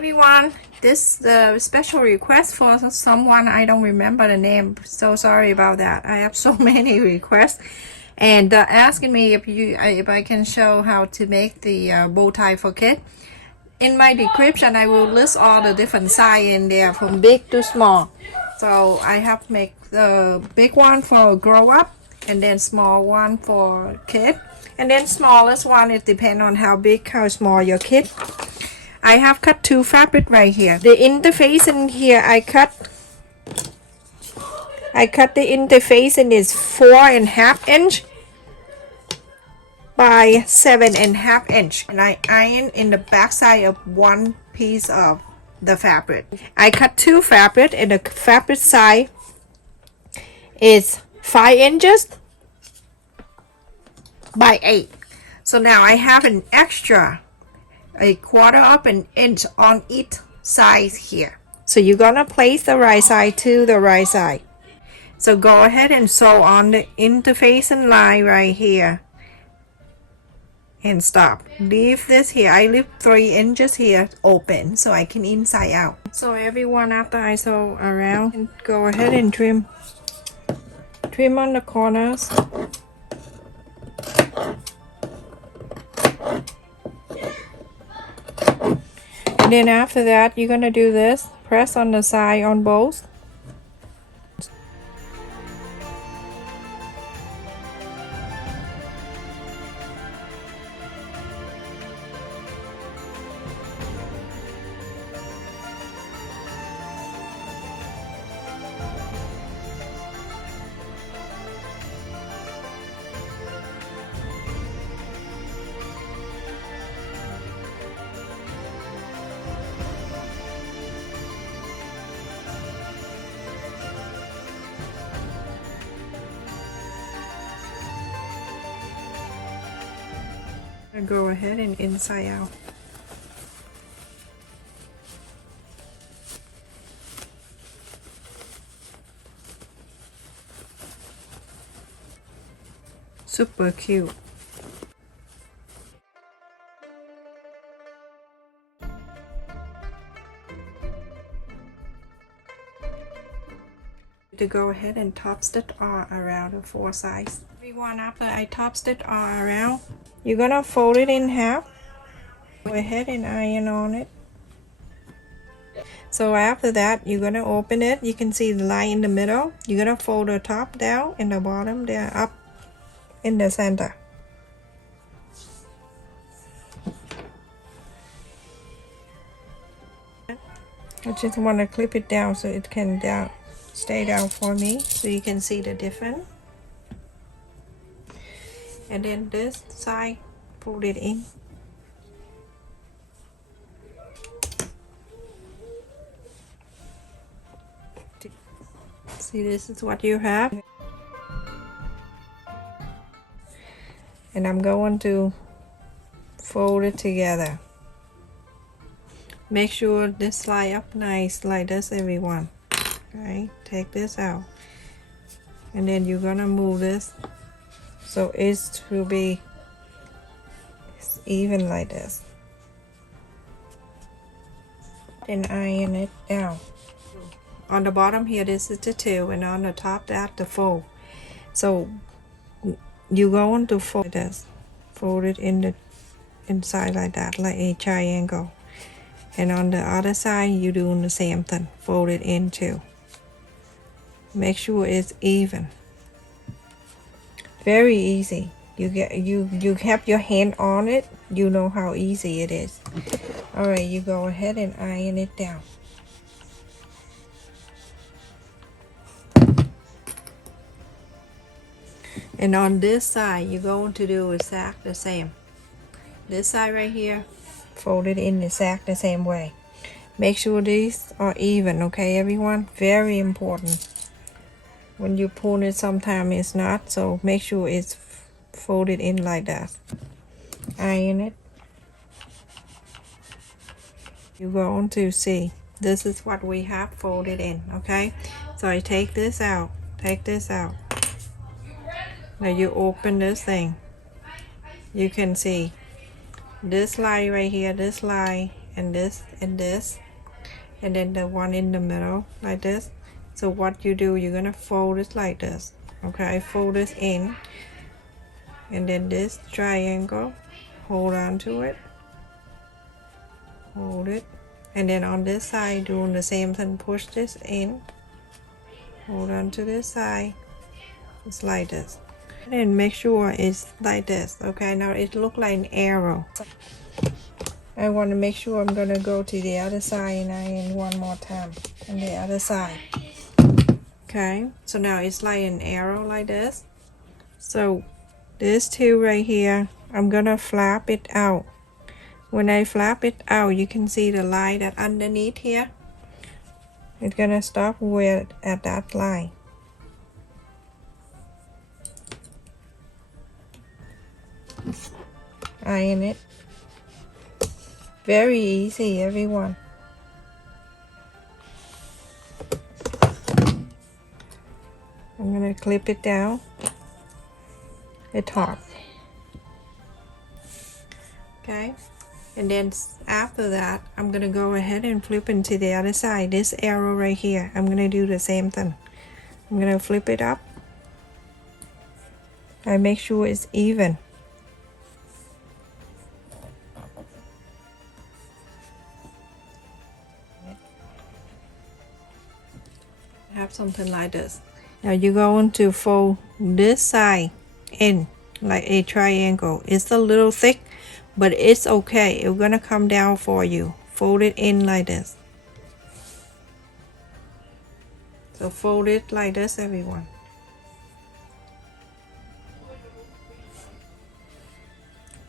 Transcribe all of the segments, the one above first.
everyone, this is the special request for someone. I don't remember the name, so sorry about that. I have so many requests, and asking me if I can show how to make the bow tie for kids. In my description, I will list all the different size in there from big to small. So I have make the big one for grow up, and then small one for kid, and then smallest one, it depends on how big, how small your kid. I have cut two fabric right here. The interface in here I cut the interface and it's 4.5 inch by 7.5 inch, and I iron in the back side of one piece of the fabric. I cut two fabric, and the fabric size is 5 inches by 8. So now I have an extra a 1/4 of an inch on each side here. So you're gonna place the right side to the right side. So go ahead and sew on the interfacing line right here and stop. Leave this here. I leave 3 inches here open so I can inside out. So everyone, after I sew around, go ahead and trim on the corners. And then after that, you're gonna do this, press on the side on both. Go ahead and inside out. Super cute. To go ahead and top stitch all around the 4 sides. Everyone, after I top stitch all around, you're gonna fold it in half. Go ahead and iron on it. So after that, you're gonna open it. You can see the line in the middle. You're gonna fold the top down and the bottom there up in the center. I just want to clip it down so it can stay down for me, so you can see the difference. And then this side, fold it in. See, this is what you have. And I'm going to fold it together. Make sure this slide up nice like this, everyone. Okay, take this out. And then you're gonna move this so it will be even like this. Then iron it down. On the bottom here, this is the tail, and on the top, that's the fold. So you're going to fold this. Fold it in the inside like that, like a triangle. And on the other side, you're doing the same thing. Fold it in too. Make sure it's even. Very easy. You have your hand on it, you know how easy it is. All right, you go ahead and iron it down. And on this side, you're going to do exactly the same. This side right here, fold it in exactly the same way. Make sure these are even, okay, everyone? Very important. When you pull it, sometimes it's not, so make sure it's folded in like that. Iron it. You're going to see this is what we have folded in, okay? So I take this out. Now you open this thing. You can see this line right here, this line and this and this, and then the one in the middle like this. So what you do, you're gonna fold it like this. Okay, fold this in, and then this triangle, hold on to it, hold it, and then on this side doing the same thing, push this in, hold on to this side, it's like this, and make sure it's like this. Okay, now it look like an arrow. I want to make sure I'm gonna go to the other side and iron one more time on the other side. Okay, so now it's like an arrow like this. So this two right here, I'm gonna flap it out. When I flap it out, you can see the line that underneath here. It's gonna stop with at that line. Iron it. Very easy, everyone. I'm gonna clip it down the top. Okay, and then after that, I'm gonna go ahead and flip into the other side. This arrow right here, I'm gonna do the same thing. I'm gonna flip it up. I make sure it's even. Have something like this. Now you're going to fold this side in like a triangle. It's a little thick, but it's okay. It's gonna come down for you. Fold it in like this. So fold it like this, everyone.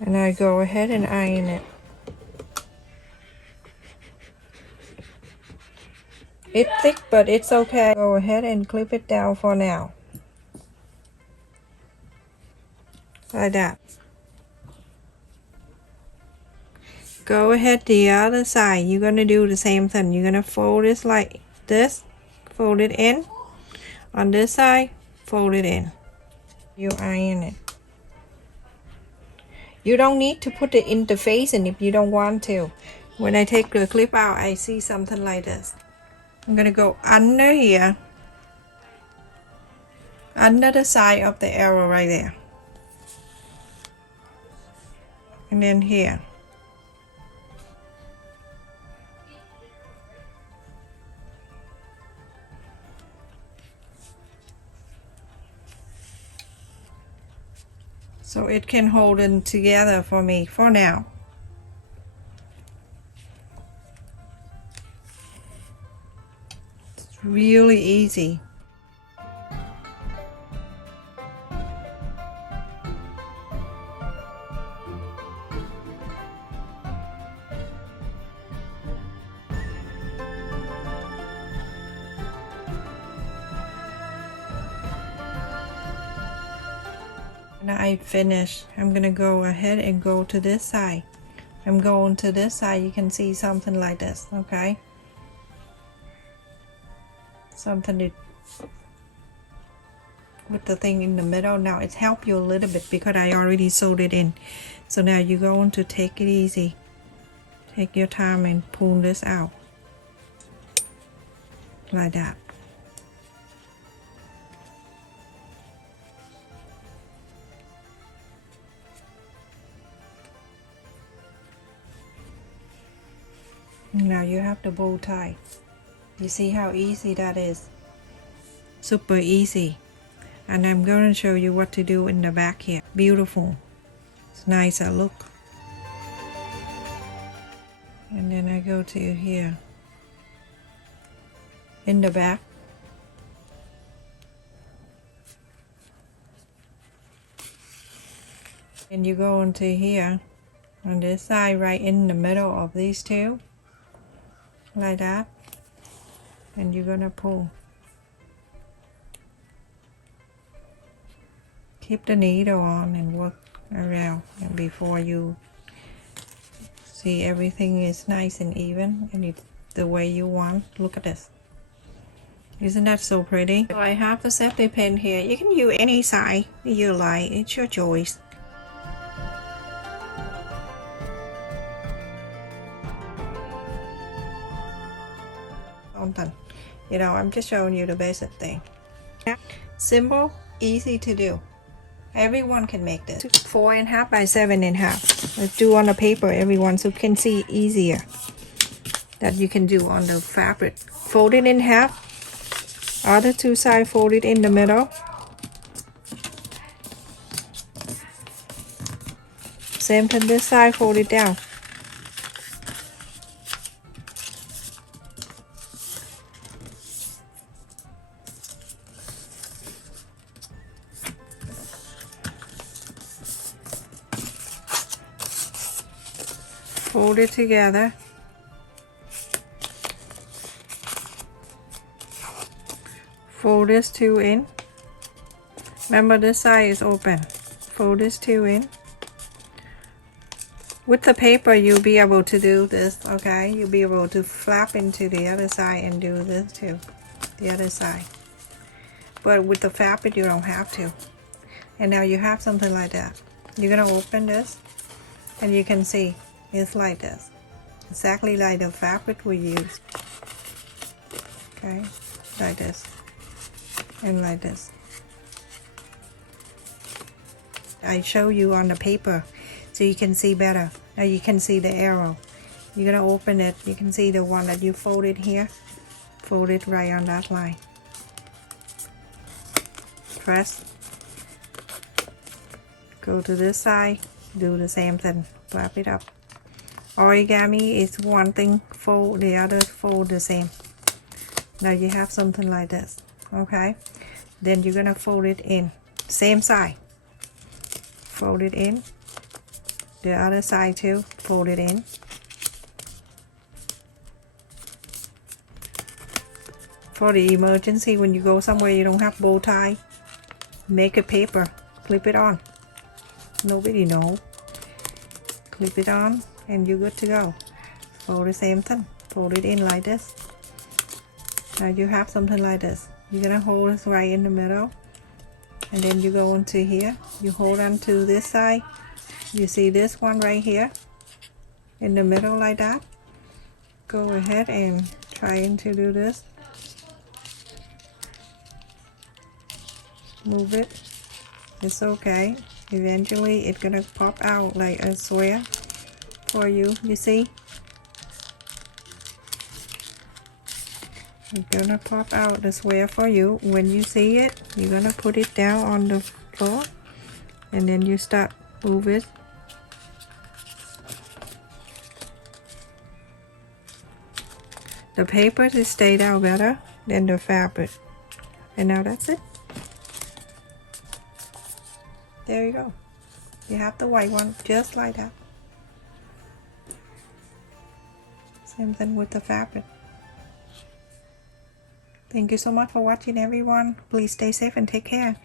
And I go ahead and iron it. It's thick, but it's okay. Go ahead and clip it down for now. Like that. Go ahead the other side. You're gonna do the same thing. You're gonna fold this like this. Fold it in. On this side, fold it in. You iron it. You don't need to put the interface in if you don't want to. When I take the clip out, I see something like this. I'm gonna go under here, under the side of the arrow right there, and then here. So it can hold them together for me for now. It's really easy. Now I finish. I'm gonna go ahead and go to this side. I'm going to this side. You can see something like this. Okay, something to, with the thing in the middle. Now it's helped you a little bit because I already sewed it in. So now you're going to take it easy. Take your time and pull this out like that. Now you have the bow tie. You see how easy that is? Super easy. And I'm going to show you what to do in the back here. Beautiful. It's nicer look. And then I go to here. In the back. And you go into here. On this side, right in the middle of these two. Like that, and you're gonna pull. Keep the needle on and work around, and before you see everything is nice and even and it's the way you want. Look at this. Isn't that so pretty? So I have the safety pin here. You can use any size you like. It's your choice. something. You know, I'm just showing you the basic thing. Simple, easy to do. Everyone can make this. 4.5 by 7.5. Let's do on the paper, everyone, so you can see easier. That you can do on the fabric. Fold it in half. Other two sides fold it in the middle. Same to this side, fold it down. Fold it together. Fold this two in. Remember this side is open. Fold this two in. With the paper you'll be able to do this, okay? You'll be able to flap into the other side and do this too. The other side. But with the fabric you don't have to. And now you have something like that. You're gonna open this and you can see it's like this. Exactly like the fabric we use. Okay, like this. And like this. I show you on the paper so you can see better. Now you can see the arrow. You're gonna open it. You can see the one that you folded here. Fold it right on that line. Press. Go to this side. Do the same thing. Wrap it up. Origami is one thing, fold the other, fold the same. Now you have something like this. Okay, then you're gonna fold it in same side, fold it in the other side too, fold it in. For the emergency, when you go somewhere you don't have bow tie, make a paper, clip it on, nobody know, clip it on and you're good to go. Fold the same thing, fold it in like this. Now you have something like this. You're gonna hold this right in the middle, and then you go into here. You hold on to this side. You see this one right here in the middle like that. Go ahead and try to do this. Move it. It's okay. Eventually it's gonna pop out like a square for you. You see? It's gonna pop out the square for you. When you see it, you're gonna put it down on the floor and then you start move it. The paper is stayed out better than the fabric. And now that's it. There you go. You have the white one just like that. Same thing with the fabric. Thank you so much for watching, everyone. Please stay safe and take care.